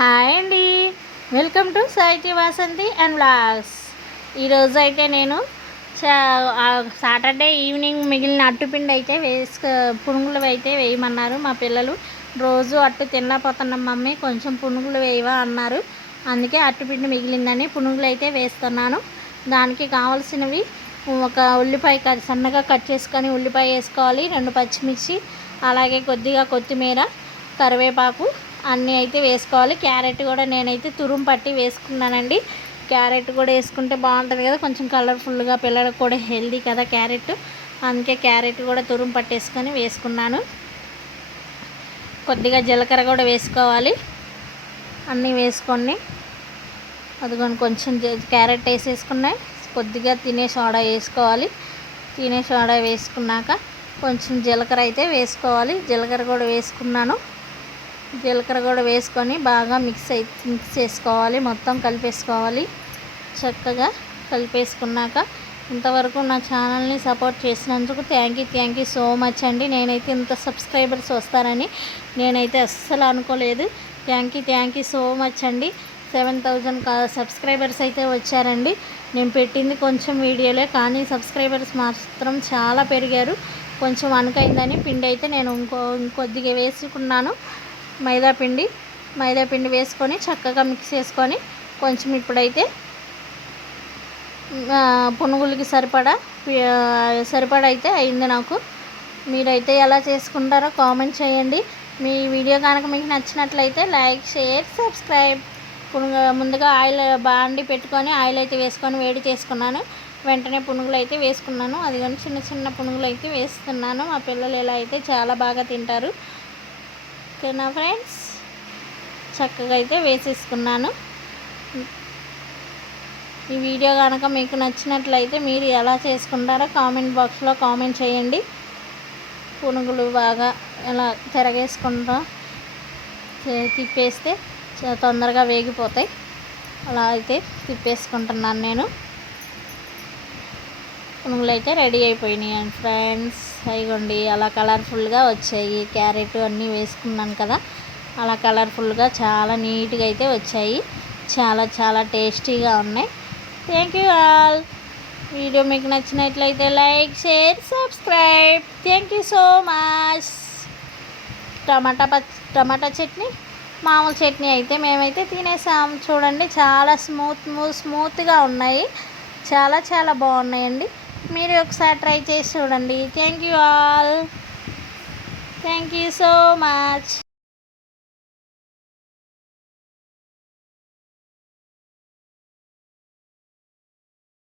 Hi అండి. Welcome to Saiti Vasanthi and vlogs ఈరోజు అయితే నేను సాటర్డే ఈవినింగ్ మిగిలిన అట్టుపిండి అయితే వేసుక పునుగులు అయితే వేయమన్నారు మా పిల్లలు. రోజు అట్టు తినలేకపోతున్నాం మమ్మీ కొంచెం పునుగులు వేయవా అన్నారు. అందుకే అట్టుపిండి మిగిలిందని పునుగులు అయితే వేస్తున్నాను. దానికి కావాల్సినవి ఒక ఉల్లిపాయ కట్ సన్నగా కట్ చేసుకొని ఉల్లిపాయ వేసుకోవాలి రెండు పచ్చిమిర్చి అలాగే కొద్దిగా కొత్తిమీర కరివేపాకు అన్నీ అయితే వేసుకోవాలి. క్యారెట్ కూడా నేనైతే తురుము పట్టి వేసుకున్నానండి. క్యారెట్ కూడా వేసుకుంటే బాగుంటుంది కదా. కొంచెం కలర్ఫుల్గా పిల్లలకు కూడా హెల్దీ కదా క్యారెట్. అందుకే క్యారెట్ కూడా తురుము పట్టేసుకొని వేసుకున్నాను. కొద్దిగా జీలకర్ర కూడా వేసుకోవాలి. అన్నీ వేసుకొని అదిగోని కొంచెం క్యారెట్ వేసేసుకున్నాయి కొద్దిగా తినే సోడా వేసుకోవాలి. తినే సోడా వేసుకున్నాక కొంచెం జీలకర్ర అయితే వేసుకోవాలి. జీలకర్ర కూడా వేసుకున్నాను. జీలకర్ర కూడా వేసుకొని బాగా మిక్స్ అయి మిక్స్ చేసుకోవాలి. మొత్తం కలిపేసుకోవాలి. చక్కగా కలిపేసుకున్నాక ఇంతవరకు నా ఛానల్ని సపోర్ట్ చేసినందుకు thank you thank you so much అండి. నేనైతే ఇంత సబ్స్క్రైబర్స్ వస్తారని నేనైతే అస్సలు అనుకోలేదు. Thank you thank you so much అండి. సెవెన్ థౌజండ్ సబ్స్క్రైబర్స్ అయితే వచ్చారండి. నేను పెట్టింది కొంచెం వీడియోలే కానీ సబ్స్క్రైబర్స్ మాత్రం చాలా పెరిగారు. కొంచెం అనుకైందని పిండి అయితే నేను ఇంకో ఇంకొద్దిగా వేసుకున్నాను. మైదా పిండి మైదా పిండి వేసుకొని చక్కగా మిక్స్ చేసుకొని కొంచెం ఇప్పుడైతే పునుగులకి సరిపడా సరిపడా అయితే అయింది నాకు. మీరైతే ఎలా చేసుకుంటారో కామెంట్ చేయండి. మీ వీడియో కనుక మీకు నచ్చినట్లయితే లైక్ షేర్ సబ్స్క్రైబ్. పునుగు ముందుగా ఆయిల్ బాండి పెట్టుకొని ఆయిల్ అయితే వేసుకొని వేడి చేసుకున్నాను. వెంటనే పునుగులు అయితే వేసుకున్నాను. అది కానీ చిన్న చిన్న పునుగులు అయితే వేస్తున్నాను. మా పిల్లలు ఇలా అయితే చాలా బాగా తింటారు. ఓకేనా ఫ్రెండ్స్? చక్కగా అయితే వేసేసుకున్నాను. ఈ వీడియో కనుక మీకు నచ్చినట్లయితే మీరు ఎలా చేసుకుంటారో కామెంట్ బాక్స్లో కామెంట్ చేయండి. పునుగులు బాగా ఎలా తిరగేసుకుంటా తిప్పేస్తే తొందరగా వేగిపోతాయి. అలా అయితే తిప్పేసుకుంటున్నాను నేను. పునుగులు అయితే రెడీ అయిపోయినాయి అండ్ ఫ్రెండ్స్. అయిగోండి అలా కలర్ఫుల్గా వచ్చాయి. క్యారెట్ అన్నీ వేసుకున్నాను కదా అలా కలర్ఫుల్గా చాలా నీట్గా అయితే వచ్చాయి. చాలా చాలా టేస్టీగా ఉన్నాయి. థ్యాంక్ యూ ఆల్ వీడియో మీకు నచ్చినట్లయితే like share subscribe. Thank you so much టమాటా పచ్ టమాటా చట్నీ మామూలు చట్నీ అయితే మేమైతే తినేసాం. చూడండి చాలా స్మూత్ స్మూత్గా ఉన్నాయి. చాలా చాలా బాగున్నాయండి. మీరు ఒకసారి ట్రై చేసి చూడండి. Thank you all thank you so much